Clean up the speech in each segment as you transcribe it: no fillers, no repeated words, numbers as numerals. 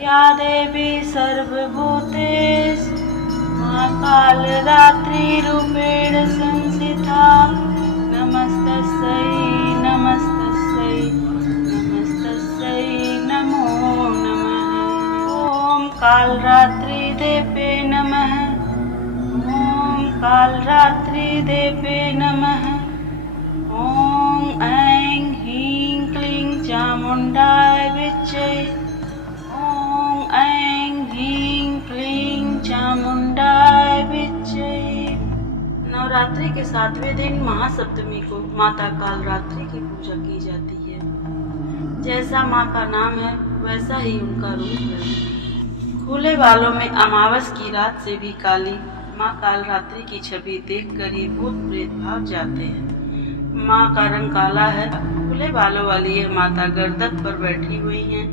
या देवी सर्वभूतेषु महाकालरात्रिरूपेण संस्थिता नमस्तस्यै नमस्तस्यै नमस्तस्यै नमो नमः। ॐ कालरात्रिदेवे नमः। ॐ कालरात्रिदेवे नमः। ॐ ऐं ह्रीं क्लीं चामुण्डाय विच्चे। ॐ ऐं ह्रीं क्लीं चामुण्डाय विच्चे। नवरात्रि के 7वें दिन महासप्तमी को माता कालरात्रि की पूजा की जाती है। जैसा माँ का नाम है वैसा ही उनका रूप है। खुले बालों में अमावस की रात से भी काली माँ कालरात्रि की छवि देखकर ही भूत प्रेत भाग जाते हैं। माँ का रंग काला है। खुले बालों वाली यह माता गर्दन पर बैठी हुई हैं।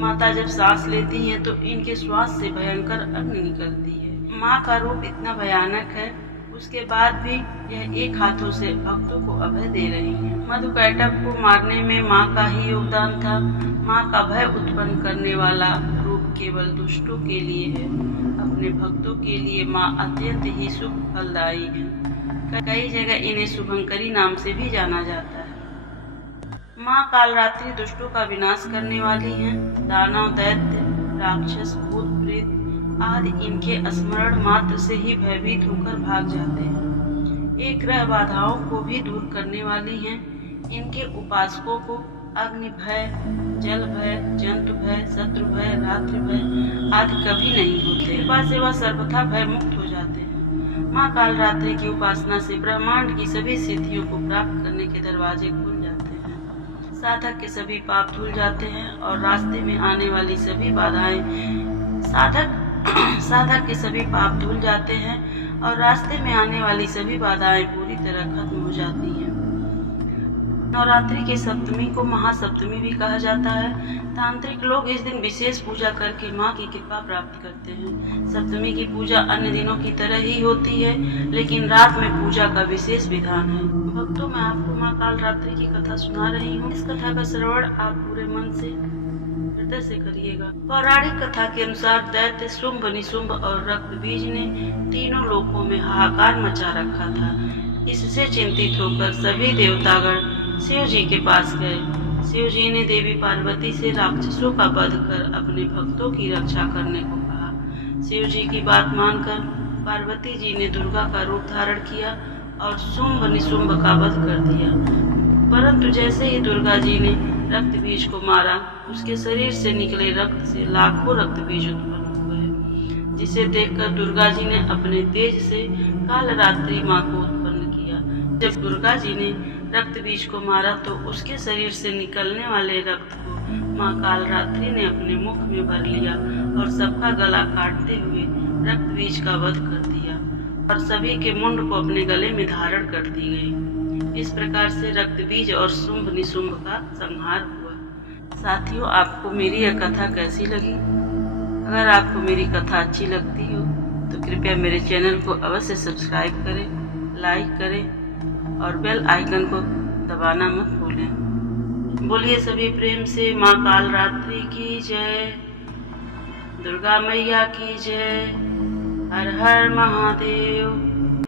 माता जब सांस लेती हैं तो इनके श्वास से भयंकर अग्नि निकलती है। माँ का रूप इतना भयानक है, उसके बाद भी यह एक हाथों से भक्तों को अभय दे रही है। मधुकैटभ को मारने में माँ का ही योगदान था। माँ का भय उत्पन्न करने वाला रूप केवल दुष्टों के लिए है। अपने भक्तों के लिए माँ अत्यंत ही सुख फलदायी है। कई जगह इन्हें शुभंकरी नाम से भी जाना जाता है। माँ कालरात्रि दुष्टों का विनाश करने वाली हैं। दानव, दैत्य, राक्षस, भूत, प्रेत आदि इनके स्मरण मात्र से ही भयभीत होकर भाग जाते हैं। एक ग्रह बाधाओं को भी दूर करने वाली हैं। इनके उपासकों को अग्नि भय, जल भय, जंतु भय, शत्रु भय, रात्रि भय आदि कभी नहीं होते। कृपा से वह सर्वथा भय मुक्त हो जाते हैं। माँ कालरात्रि की उपासना से ब्रह्मांड की सभी सिद्धियों को प्राप्त करने के दरवाजे खुल जाते हैं। साधक के सभी पाप धुल जाते हैं और रास्ते में आने वाली सभी बाधाएं साधक के सभी पाप धुल जाते हैं और रास्ते में आने वाली सभी बाधाएं पूरी तरह खत्म हो जाती हैं। नवरात्रि की सप्तमी को महासप्तमी भी कहा जाता है। तांत्रिक लोग इस दिन विशेष पूजा करके माँ की कृपा प्राप्त करते हैं। सप्तमी की पूजा अन्य दिनों की तरह ही होती है, लेकिन रात में पूजा का विशेष विधान है। भक्तों, मैं आपको माँ कालरात्रि की कथा सुना रही हूँ। इस कथा का श्रवण आप पूरे मन से, हृदय से करिएगा। पौराणिक कथा के अनुसार दैत्य शुंभ, निशुंभ और रक्तबीज ने तीनों लोकों में हाहाकार मचा रखा था। इससे चिंतित होकर सभी देवतागण शिव जी के पास गए। शिव जी ने देवी पार्वती से राक्षसों का वध कर अपने भक्तों की रक्षा करने को कहा। शिव जी की बात मानकर पार्वती जी ने दुर्गा का रूप धारण किया और शुंभ निशुंभ का वध कर दिया। परंतु जैसे ही दुर्गा जी ने रक्त बीज को मारा, उसके शरीर से निकले रक्त से लाखों रक्त बीज उत्पन्न हुए, जिसे देखकर दुर्गा जी ने अपने तेज से कालरात्रि माँ को उत्पन्न किया। जब दुर्गा जी ने रक्त बीज को मारा तो उसके शरीर से निकलने वाले रक्त को माँ कालरात्रि ने अपने मुख में भर लिया और सबका गला काटते हुए रक्त बीज का वध कर दिया और सभी के मुंड को अपने गले में धारण कर दी गई। इस प्रकार से रक्त बीज और शुंभ निशुंभ का संहार हुआ। साथियों, आपको मेरी यह कथा कैसी लगी? अगर आपको मेरी कथा अच्छी लगती हो तो कृपया मेरे चैनल को अवश्य सब्सक्राइब करें, लाइक करें और बेल आइकन को दबाना मत भूलें। बोलिए सभी प्रेम से माँ कालरात्रि की जय, दुर्गा मैया की जय। हर हर महादेव।